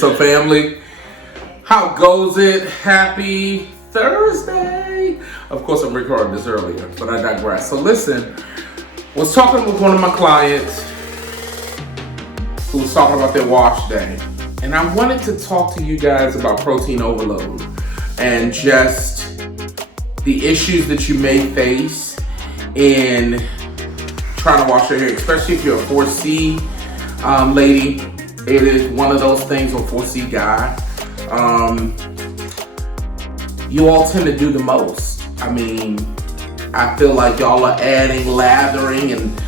What's up, family? How goes it? Happy Thursday. Of course, I'm recording this earlier, but I digress. So listen, was talking with one of my clients who was talking about their wash day. And I wanted to talk to you guys about protein overload and just the issues that you may face in trying to wash your hair, especially if you're a 4C lady. It is one of those things, or 4C guy. You all tend to do the most. I mean, I feel like y'all are adding lathering and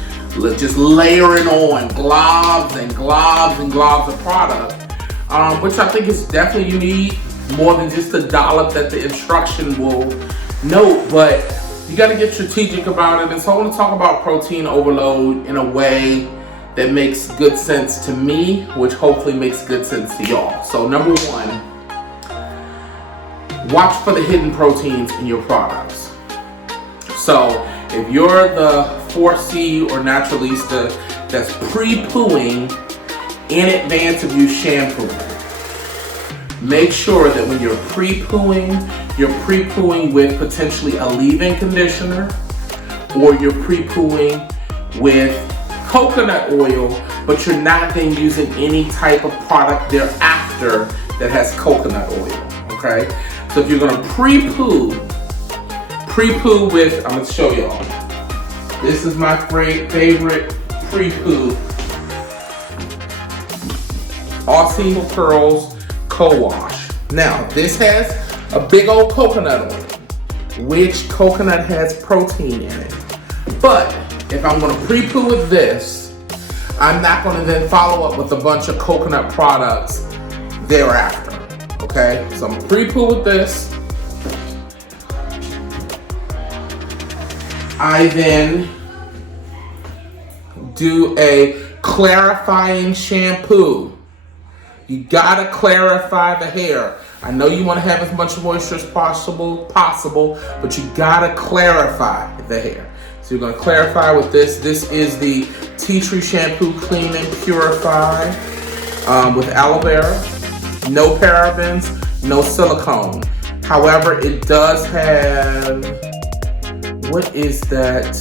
just layering on globs and globs and globs of product, which I think is definitely you need more than just a dollop that the instruction will note, but you got to get strategic about it. And so I want to talk about protein overload in a way that makes good sense to me, which hopefully makes good sense to y'all. So number one, watch for the hidden proteins in your products. So if you're the 4C or naturalista that's pre-pooing in advance of you shampooing, make sure that when you're pre-pooing with potentially a leave-in conditioner, or you're pre-pooing with coconut oil, but you're not then using any type of product thereafter that has coconut oil, okay? So if you're gonna pre-poo with, I'm gonna show y'all. This is my favorite pre-poo. Aussie Pearls Co-Wash. Now, this has a big old coconut oil, which coconut has protein in it. But if I'm gonna pre-poo with this, I'm not gonna then follow up with a bunch of coconut products thereafter, okay? So I'm gonna pre-poo with this. I then do a clarifying shampoo. You gotta clarify the hair. I know you wanna have as much moisture as possible, but you gotta clarify the hair. So you're gonna clarify with this. This is the Tree Shampoo Clean and Purify with aloe vera. No parabens, no silicone. However, it does have, what is that?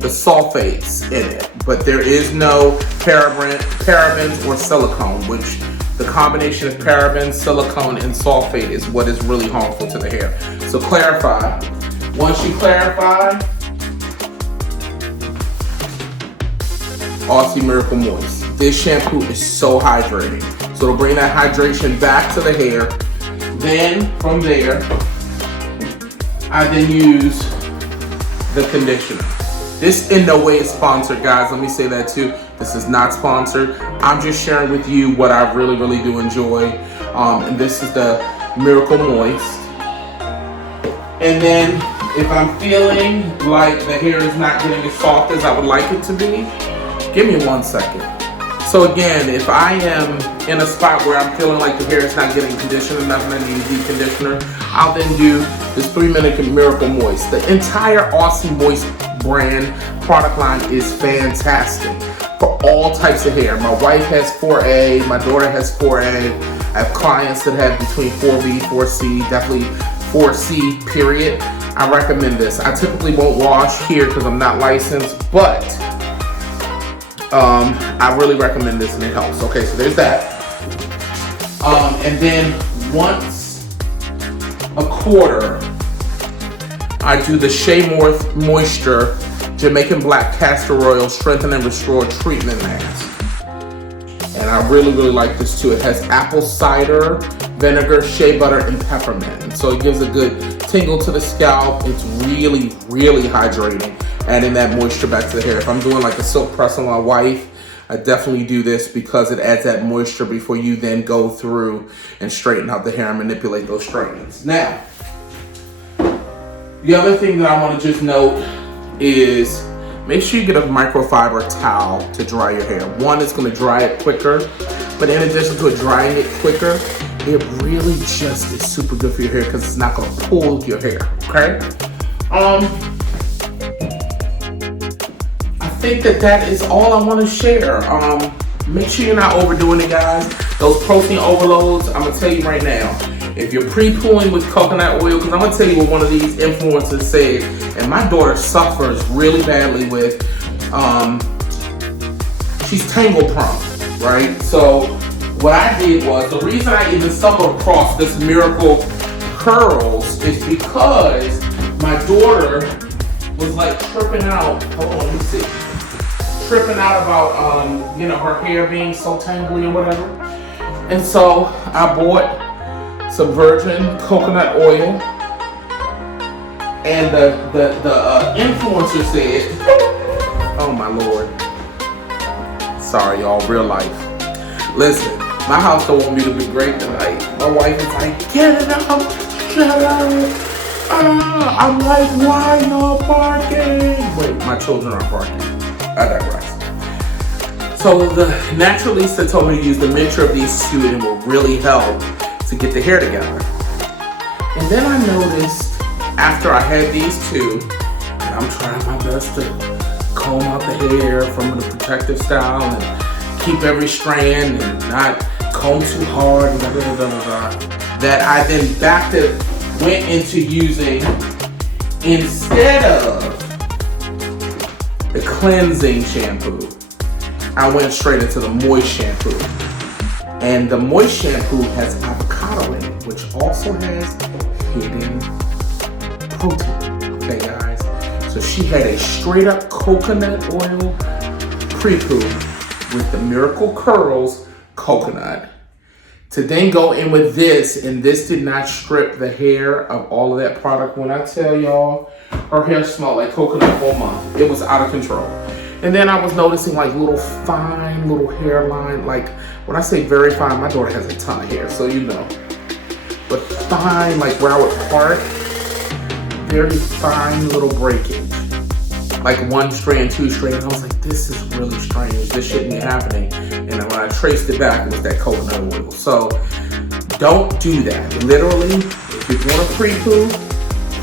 The sulfates in it. But there is no parabens or silicone, which the combination of parabens, silicone, and sulfate is what is really harmful to the hair. So clarify. Once you clarify, Aussie Miracle Moist. This shampoo is so hydrating. So it'll bring that hydration back to the hair. Then from there, I then use the conditioner. This in no way is sponsored, guys. Let me say that too. This is not sponsored. I'm just sharing with you what I really, really do enjoy. And this is the Miracle Moist. And then if I'm feeling like the hair is not getting as soft as I would like it to be, give me 1 second. So again, if I am in a spot where I'm feeling like the hair is not getting conditioned enough and I need a deep conditioner, I'll then do this 3-minute Miracle Moist. The entire Aussie Moist brand product line is fantastic for all types of hair. My wife has 4A, my daughter has 4A. I have clients that have between 4B, 4C, definitely 4C, period. I recommend this. I typically won't wash here because I'm not licensed, but I really recommend this and it helps. Okay, so there's that. And then once a quarter, I do the Shea Moisture Jamaican Black Castor Oil Strengthen and Restore Treatment Mask. And I really, really like this too. It has apple cider vinegar, shea butter, and peppermint. And so it gives a good tingle to the scalp. It's really, really hydrating, adding that moisture back to the hair. If I'm doing like a silk press on my wife, I definitely do this because it adds that moisture before you then go through and straighten out the hair and manipulate those strands. Now, the other thing that I want to just note is make sure you get a microfiber towel to dry your hair. One, it's going to dry it quicker, but in addition to it drying it quicker, it really just is super good for your hair because it's not going to pull your hair, okay? I think that is all I want to share. Make sure you're not overdoing it, guys. Those protein overloads, I'm gonna tell you right now, if you're pre-pooing with coconut oil, because I'm gonna tell you what one of these influencers said, and my daughter suffers really badly with, she's tangle prone, right? So what I did was, the reason I even stumbled across this Miracle Curls is because my daughter was like tripping out, hold on, let me see. Tripping out about, you know, her hair being so tangly or whatever. And so I bought some virgin coconut oil, and the influencer said, oh my Lord. Sorry y'all, real life. Listen, my house don't want me to be great tonight. My wife is like, get it out, shut up. I'm like, why no parking? Wait, my children are parking. I digress. So the naturalista told me to use the mixture of these two, and it will really help to get the hair together. And then I noticed after I had these two, and I'm trying my best to comb out the hair from the protective style and keep every strand and not comb too hard, and that I then went into using, instead of the cleansing shampoo, I went straight into the moist shampoo. And the moist shampoo has avocado in it, which also has hidden protein. Okay, guys? So she had a straight up coconut oil pre-poo with the Miracle Curls coconut, to then go in with this, and this did not strip the hair of all of that product. When I tell y'all, her hair smelled like coconut all month. It was out of control. And then I was noticing like little fine little hairline, like when I say very fine, my daughter has a ton of hair, so you know. But fine, like where I would part, very fine little breakage. Like one strand, two strand. I was like, this is really strange. This shouldn't be happening. And when I traced it back, it was that coconut oil. So don't do that. Literally, if you're going to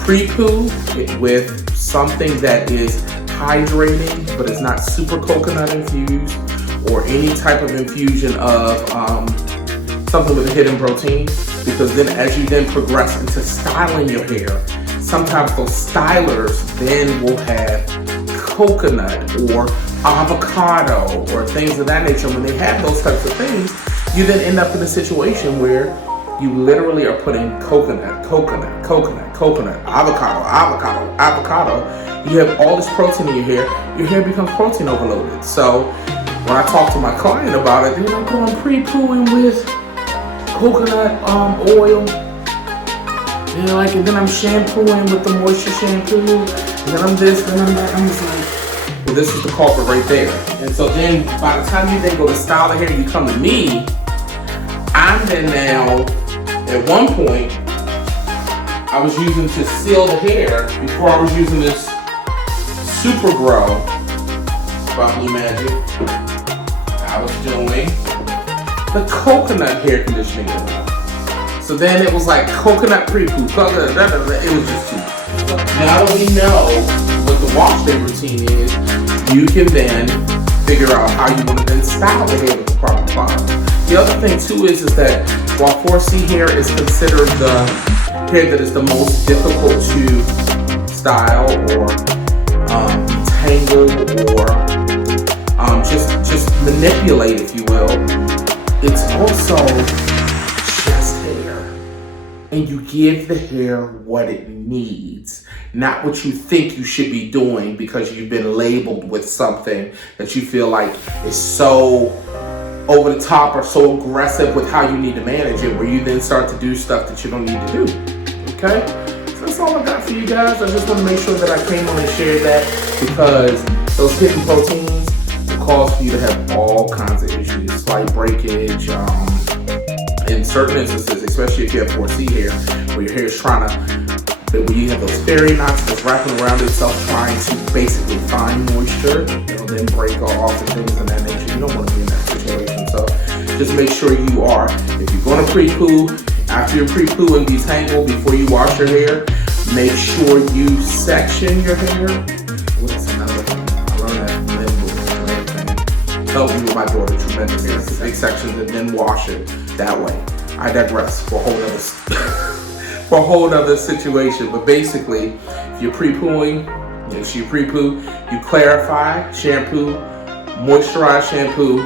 pre-poo it with something that is hydrating, but it's not super coconut infused, or any type of infusion of something with a hidden protein. Because then as you then progress into styling your hair, sometimes those stylers then will have coconut or avocado or things of that nature. When they have those types of things, you then end up in a situation where you literally are putting coconut, avocado. You have all this protein in your hair becomes protein overloaded. So when I talk to my client about it, they're like, oh, I'm pre-pooing with coconut oil. And like, and then I'm shampooing with the moisture shampoo, and then I'm this, and then I'm that. I'm just like, well, this is the culprit right there. And so then by the time you then go to style the hair, you come to me, I'm then now, at one point, I was using to seal the hair, before I was using this Super Grow by Blue Magic, I was doing the coconut hair conditioning oil. So then it was like coconut pre-poo, it was just too much. Now that we know what the wash day routine is, you can then figure out how you want to then style the hair with the proper product. The other thing too is that while 4C hair is considered the hair that is the most difficult to style or tangle or just manipulate, if you will, it's also chest hair. And you give the hair what it needs, not what you think you should be doing because you've been labeled with something that you feel like is so over the top or so aggressive with how you need to manage it, where you then start to do stuff that you don't need to do. Okay? So that's all I got for you guys. I just want to make sure that I came on and shared that, because those hidden proteins will cause for you to have all kinds of issues, slight breakage, in certain instances, especially if you have 4C hair, where your hair is trying to, where you have those fairy knots that's wrapping around itself trying to basically find moisture, it'll then break off and things of that nature. You don't want to be in that situation. So just make sure you are, if you're going to pre-poo, after you pre-poo and detangle before you wash your hair, make sure you section your hair. What's another thing? I learned that from them. helped me with my daughter tremendously. It's big sections and then wash it that way. I digress for a whole nother for a whole nother situation. But basically, if you're pre-pooing, if you pre-poo, you clarify shampoo, moisturize shampoo,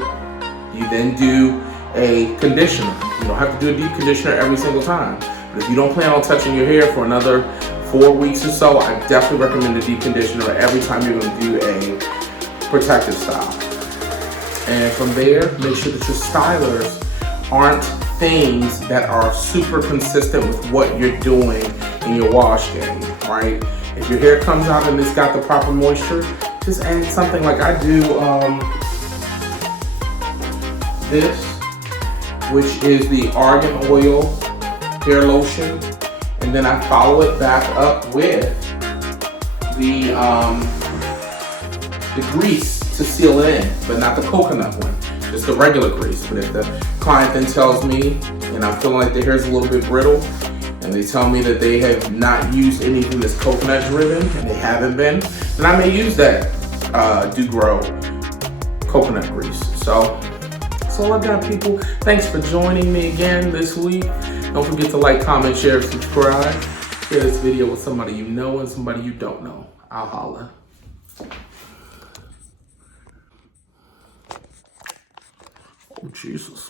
you then do a conditioner. You don't have to do a deep conditioner every single time. But if you don't plan on touching your hair for another 4 weeks or so, I definitely recommend a deep conditioner every time you're going to do a protective style. And from there, make sure that your stylers aren't things that are super consistent with what you're doing in your wash game, right? If your hair comes out and it's got the proper moisture, just add something like I do this, which is the argan oil hair lotion, and then I follow it back up with the grease to seal it in, but not the coconut one, just the regular grease. But if the client then tells me, and I'm feeling like their hair's a little bit brittle, and they tell me that they have not used anything that's coconut driven, and they haven't been, then I may use that Do Grow coconut grease. So that's all I got, people. Thanks for joining me again this week. Don't forget to like, comment, share, subscribe. Share this video with somebody you know and somebody you don't know. I'll holla. Oh, Jesus.